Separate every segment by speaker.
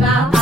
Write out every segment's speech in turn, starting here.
Speaker 1: Baba.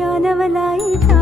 Speaker 2: ಜ್ಞಾನವಲಾಯಿತಾ